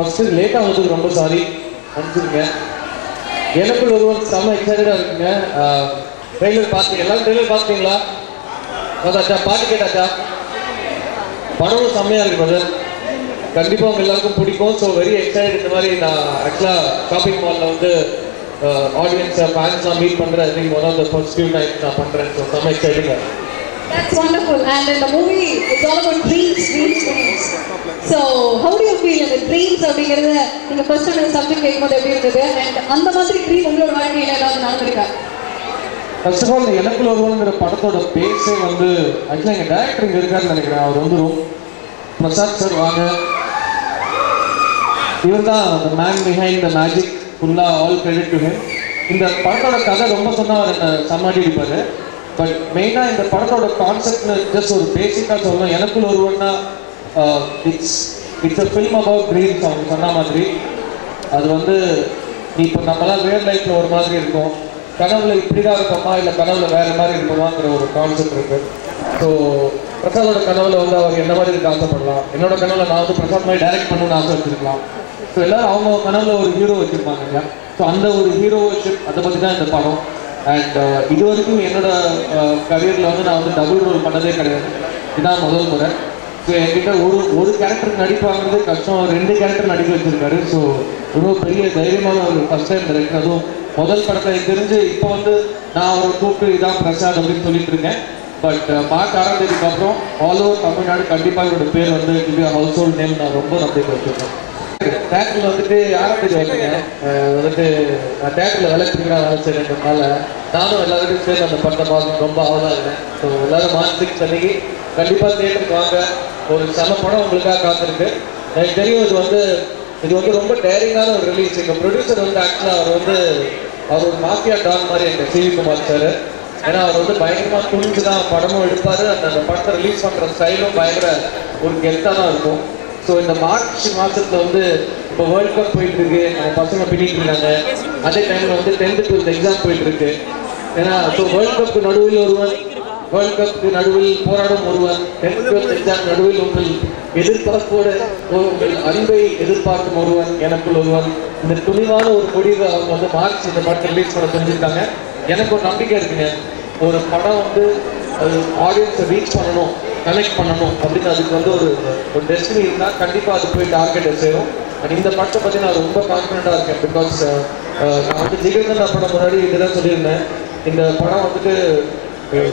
First லேட்டாக வந்ததுக்கு ரொம்ப சாரி, மன்னிச்சுருங்க. எனக்குள்ள ஒருவர் செம்ம எக்ஸைட்டடாக இருக்குங்க. ட்ரெய்லர் பார்த்தீங்க, எல்லாரும் ட்ரெய்லர் பார்த்தீங்களா? அதாச்சா பாட்டு கேட்டாச்சா? படமும் செம்மையாக இருக்கு பிரதர். கண்டிப்பாக உங்கள் எல்லாருக்கும் பிடிக்கும். So very excited. இந்த மாதிரி நான் ஆக்சுவலாக ஷாப்பிங் மாலில் வந்து ஆடியன்ஸை ஃபேன்ஸ்லாம் மீட் பண்ணுறேன். I think one of the first few times நான் பண்ணுறேன். ஸோ செம்ம எக்ஸைட்டிங்காக. That's wonderful. And in the movie, it's all about dreams, dreams. So, how do you feel in the dreams? அப்படிங்கிறது நீங்க ஃபர்ஸ்ட் அந்த சப்ஜெக்ட் கேட்கும்போது எப்படி இருந்தது? And அந்த மாதிரி ட்ரீம் உங்களோட வாழ்க்கையில ஏதாவது நடந்திருக்கா? ஃபர்ஸ்ட் ஆஃப் ஆல் எனக்குள்ள ஒருவங்கிற படத்தோட பேஸே வந்து ஆக்சுவலாக எங்கள் டேரக்டர் இங்கே இருக்காருன்னு நினைக்கிறேன். அவர் வந்துடும். பிரசாத் சார் வாங்க. இவர் தான் the man behind the magic. ஃபுல்லாக ஆல் கிரெடிட் டு ஹிம். இந்த படத்தோட கதை ரொம்ப சொன்னால் அவர் என்ன சமாடி அடிப்பார். பட் மெயினாக இந்த படத்தோட கான்செப்ட்னு ஜஸ்ட் ஒரு பேசிக்காக சொல்லணும். எனக்குள்ள ஒருவன்னா it's a film about dreams. அவங்க சொன்ன மாதிரி அது வந்து இப்போ நம்மளாம் ரியல் லைஃப்பில் ஒரு மாதிரி இருக்கும், கனவுல இப்படி தான் இருப்போமா இல்லை கனவுல வேறு மாதிரி இருப்போமாங்கிற ஒரு கான்செப்ட் இருக்குது. ஸோ பிரசாதோட கனவுல வந்து அவர் என்ன மாதிரி இருக்க ஆசைப்படலாம், என்னோட கனவுல நான் வந்து பிரசாத் மாதிரி டைரக்ட் பண்ணணும்னு ஆசை வச்சுருக்கலாம். ஸோ எல்லோரும் அவங்க கனவுல ஒரு ஹீரோ வச்சுருப்பாங்க இல்லையா? ஸோ அந்த ஒரு ஹீரோஷிப் அதை பற்றி தான் இந்த படம். அண்ட் இது வரைக்கும் என்னோட கரியரில் வந்து நான் வந்து டபுள் ரோல் பண்ணதே கிடையாது. இதுதான் முதல் முறை. ஸோ என்கிட்ட ஒரு கேரக்டருக்கு நடிப்பாங்கிறது கஷ்டம், 2 கேரக்டர் நடிக்க வச்சுருக்காரு. ஸோ ரொம்ப பெரிய தைரியமான ஒரு ஃபர்ஸ்ட் டைம் டைரக்டர். அதுவும் முதல் படத்தை தெரிஞ்சு இப்போ வந்து நான் அவரை கூப்பிட்டு இதான் பிரசாத் அப்படின்னு சொல்லிட்டு இருக்கேன். பட் மார்ச் 6ஆம் தேதிக்கு அப்புறம் ஆல் ஓவர் தமிழ்நாடு கண்டிப்பாக இவரோட பேர் வந்து ஹவுஸ் ஹோல்ட் நேம் நான் ரொம்ப நம்பிக்கை வச்சுருக்கேன். தேட்டரில் வந்துட்டு 6ஆம் தேதி வந்துங்க வந்துட்டு நான் தேட்டரில் வேலை பிடிக்கிறான் வேலை செய்யறதுனால நானும் எல்லாருக்கும் சேர்ந்து அந்த படத்தை பார்க்க ரொம்ப ஆவலாக இருக்கேன். ஸோ எல்லோரும் மார்ச் 6 அன்னைக்கு கண்டிப்பாக தேட்டருக்கு வாங்க. ஒரு செம படம் உங்களுக்காக காத்திருக்கு. எனக்கு தெரியும் இது வந்து ரொம்ப டேரிங்கான ஒரு ரிலீஸ். எங்கள் ப்ரொடியூசர் வந்து ஆக்சுவலாக அவர் ஒரு மாஃபியா டான் மாதிரி எங்கள் சிவி குமார் சார். ஏன்னா அவர் வந்து பயங்கரமாக துணிஞ்சு தான் படமும் எடுப்பார். அந்த படத்தை ரிலீஸ் பண்ணுற ஸ்டைலும் பயங்கர ஒரு கெத்தாக தான் இருக்கும். ஸோ இந்த மார்ச் மாதத்தில் வந்து இப்போ வேர்ல்ட் கப் போயிட்டுருக்கு, நம்ம பசங்க பின்னிட்டு இருக்காங்க. அதே டைமில் வந்து 10th 12th எக்ஸாம் போயிட்டுருக்கு. ஏன்னா ஸோ வேர்ல்ட் கப்புக்கு நடுவில் ஒருவன், வேர்ல்ட் கப்புக்கு நடுவில் போராடும் ஒருவன், 10th 12th எக்ஸாம் நடுவில் உங்கள் எதிர்பார்ப்போடு உங்கள் அன்பை எதிர்பார்க்கும் ஒருவன் எனக்குள் ஒருவன். இந்த துணிவான ஒரு முடிவை அவங்க வந்து மார்ச் இந்த படத்தை ரிலீஸ் பண்ண செஞ்சுருக்காங்க. எனக்கு ஒரு நம்பிக்கை இருக்குங்க, ஒரு படம் வந்து அது ஆடியன்ஸை ரீச் பண்ணணும், கனெக்ட் பண்ணணும் அப்படின்னு அதுக்கு வந்து ஒரு டெஸ்டினி இருந்தால் கண்டிப்பாக அது போய் டார்கெட்டை சேரும். அண்ட் இந்த படத்தை பற்றி நான் ரொம்ப கான்ஃபிடென்ட்டாக இருக்கேன். பிகாஸ் நான் வந்து ஜிகர்தண்டா படம் முன்னாடி இதுதான் சொல்லியிருந்தேன், இந்த படம் வந்துட்டு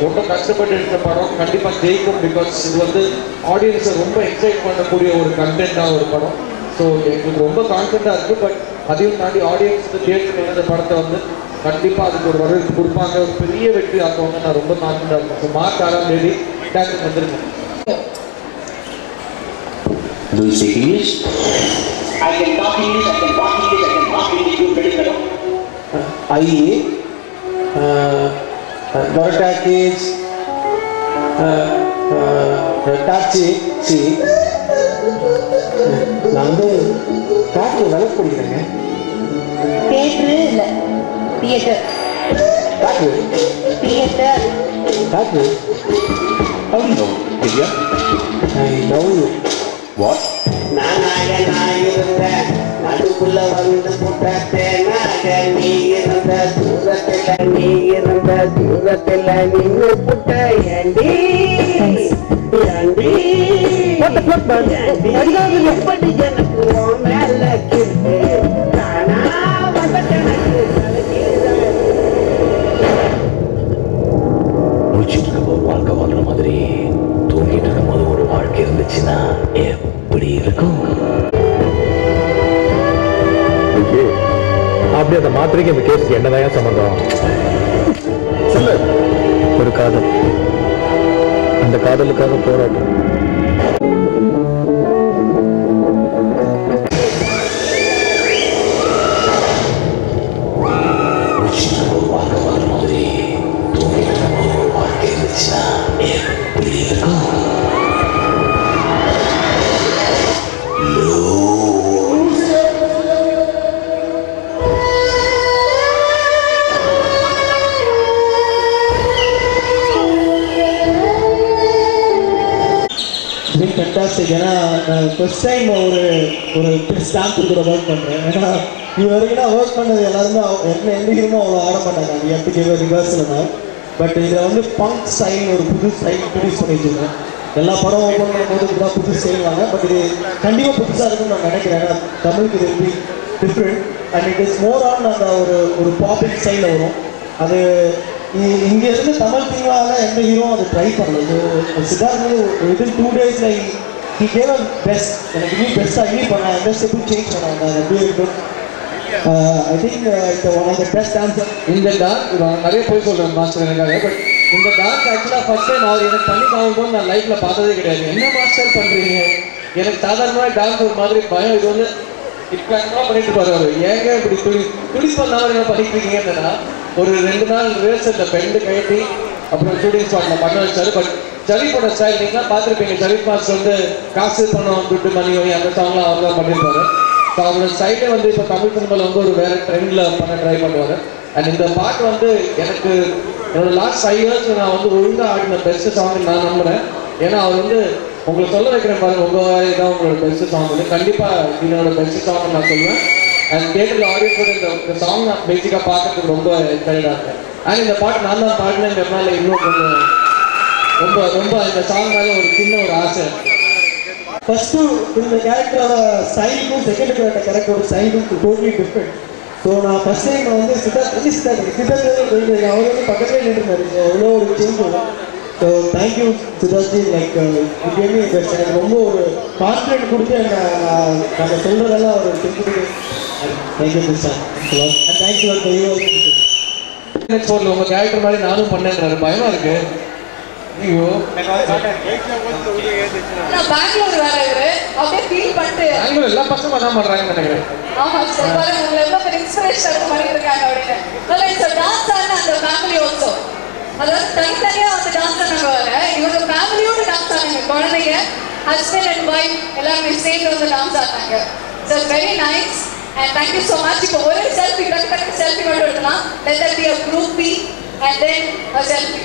ரொம்ப கஷ்டப்பட்டு எடுத்த படம் கண்டிப்பாக ஜெயிக்கும். பிகாஸ் இது வந்து ஆடியன்ஸை ரொம்ப எக்ஸைட் பண்ணக்கூடிய ஒரு கண்டென்ட்டாக ஒரு படம். ஸோ எங்களுக்கு ரொம்ப கான்ஃபிடென்ட்டாக இருக்குது. பட் அதையும் தாண்டி ஆடியன்ஸ் தியேட்டரில் இந்த படத்தை வந்து கண்டிப்பாக அதுக்கு ஒரு வரவேற்பு கொடுப்பாங்க, ஒரு பெரிய வெற்றி ஆக்குவாங்க. நான் ரொம்ப கான்ஃபிடென்ட்டாக இருக்கேன். ஸோ மார்ச் 6ஆம் தேதி தேட்டருக்கு வந்துருங்க. Do you speak English? I can talk English, I can talk English, I can talk English. You ready, madam? Dorota kids, taxi, see. நான் வந்து தேட்டரில் வேலை படிக்கிறேங்க. தியேட்டர் இல்ல theatre. Theatre theatre. Theatre. How do you know, Divya? I know you. What? நான் இருந்தேன் நடுக்குள்ள வந்து புட்டத்தேனாக நீ இருந்த தூரத்தில் நின்று புட்ட ஏண்டி எப்படி எனக்கு உன் மேல கிட்டு தானா வந்த கணக்கு முடிச்சுட்டு இருக்க ஒரு வாழ்க்கை வாழ்ற மாதிரி தூங்கிட்டு இருக்கும் போது ஒரு வாழ்க்கை இருந்துச்சுன்னா எப்படி இருக்கும்? அப்படி அந்த மாத்திரைக்கு இந்த கேஸுக்கு என்னதான் சம்பந்தம்? சொல்லு. ஒரு காதல், அந்த காதலுக்காக போராட்டம். ஒரு வாழ்க்கை வாழ்ற மாதிரி தூங்கிட்டு இருக்கும் போது ஒரு வாழ்க்கை இருந்துச்சுன்னா எப்படி இருக்கும்? நான் ஃபர்ஸ்ட் டைம் ஒரு ஸ்டாம்ப் கூட ஒர்க் பண்ணுறேன். ஏன்னா இது வரைக்கும் நான் ஒர்க் பண்ணது எல்லாருமே எந்த ஹீரோமோ அவ்வளோ ஆட மாட்டாங்க. அது எப்படி ரிவர்ஸில் தான். பட் இதில் வந்து பங்க் ஸ்டைல் ஒரு புது ஸ்டைல் இன்ட்ரடியூஸ் பண்ணி வச்சுருக்கேன். எல்லா படம் ஓப்பன் பண்ணும்போது கூட புது செய்வாங்க. பட் இது கண்டிப்பாக புதுசாக இருக்குன்னு நான் நினைக்கிறேன். ஏன்னா தமிழுக்கு இது எப்படி different and it is more on அந்த ஒரு பாப்பிங் ஸ்டைலில் வரும். அது இங்கே இருந்து தமிழ் சினிமாவில் எந்த ஹீரோவும் அதை ட்ரை பண்ணல. சித்தார்த் வந்து within 2 days he gave a best. எனக்கு இன்னும் பெஸ்ட்டாக இன்னும் பண்ண எந்த ஸ்டெப்பும் சேஞ்ச் பண்ணாங்க. அது எப்படி இருக்கும். ஐ திங்க் இந்த one of the best answer. இந்த டான்ஸ் நிறைய போய் சொல்கிறேன் மாஸ்டர் எனக்காக. பட் இந்த டான்ஸ் ஆக்சுவலாக ஃபர்ஸ்ட் டைம் அவர் எனக்கு பண்ணி காமிப்போது நான் லைஃப்பில் பார்த்ததே கிடையாது. என்ன மாஸ்டர் பண்ணுறீங்க? எனக்கு சாதாரணமாக டான்ஸ் ஒரு மாதிரி பயம். இது வந்து இப்போ பண்ணிட்டு போகிறாரு. ஏங்க இப்படி துடி பண்ணாமல் என்ன பண்ணிட்டு இருக்கீங்கன்னா ஒரு 2 நாள் ரிஹர்சலில் பெண்டு கட்டி அப்புறம் ஷூட்டிங் ஸ்பாட்டில் பண்ண வச்சாரு. பட் ஷரீஃபோட ஸ்டைல் நீங்களாம் பார்த்துருப்பீங்க. ஷரீஃப் மாஸ்டர் வந்து காசு பணம் துட்டு மணி அந்த சாங்லாம் அவர் தான் பண்ணியிருப்பாரு. ஸோ அவரோட ஸ்டைலே வந்து இப்போ தமிழ் சினிமாவில் வந்து ஒரு வேறு ட்ரெண்டில் பண்ண ட்ரை பண்ணுவார். அண்ட் இந்த பாட்டு வந்து எனக்கு என்னோட லாஸ்ட் 5 years நான் வந்து ஒழுங்காக ஆடின பெஸ்ட் சாங் நான் நம்புகிறேன். ஏன்னா அவர் வந்து உங்களை சொல்ல வைக்கிறேன் பாருங்க, உங்கள் இதான் உங்களோட பெஸ்ட் சாங் வந்து கண்டிப்பாக என்னோட பெஸ்ட் சாங் நான் சொல்லுவேன். அண்ட் தியேட்டரில் ஆடியன்ஸ் கூட இந்த சாங் நான் பேசிக்காக பார்க்கறதுக்கு ரொம்ப எக்ஸைட்டாக இருக்கேன். அண்ட் இந்த பாட்டு நான் தான் பாடினேங்கிறதுனால இன்னும் கொஞ்சம் ரொம்ப இந்த சாங் மேலே ஒரு சின்ன ஒரு ஆசை. ஃபஸ்ட்டு இந்த கேரக்டரோட ஸ்டைலுக்கும் செகண்ட் கேரக்டரோட ஸ்டைலுக்கும் டோட்டலி டிஃப்ரெண்ட். ஸோ நான் ஃபஸ்ட் டைம் வந்து சித்தார்த் அவர் வந்து பக்கத்துலேயே நின்றுருந்தாரு. ஸோ அவ்வளோ ஒரு சேஞ்ச் வரும். So thank you Siddharthi. லைக் இப்படியுமே எனக்கு ரொம்ப ஒரு கான்ஃபிடென்ட் கொடுத்து நம்ம சொல்கிறதெல்லாம் அவர் செஞ்சுட்டு தேங்க்யூ சார். தேங்க்யூ நெக்ஸ்ட் உங்கள் கேரக்டர் மாதிரி நானும் பண்ணேன்றாரு. பயமாக இருக்கு. ஐயோ பெங்களூர் வேற இவரு அப்படியே ஃபீல் பண்ணிட்டு பெங்களூர் எல்லா பசங்களும் அதான் பண்ணுறாங்கன்னு நினைக்கிறேன். ஆமா சார் பாருங்க உங்களை எவ்வளோ பெரிய இன்ஸ்பிரேஷன் பண்ணிட்டு இருக்காங்க அப்படின்னு. நல்லா இந்த டான்ஸ் ஆடின அந்த ஃபேமிலி ஆல்சோ, அதாவது தனித்தனியாக வந்து டான்ஸ் ஆனாங்க வர இவங்க ஃபேமிலியோட டான்ஸ் ஆனாங்க. குழந்தைங்க ஹஸ்பண்ட் அண்ட் ஒய்ஃப் எல்லாருமே சேர்ந்து வந்து டான்ஸ் ஆடினாங்க. So very nice and thank you so much. இப்போ ஒரே செல்ஃபி டக்கு செல்ஃபி மட்டும் எடுக்கலாம். Let that be a group pic and then a selfie.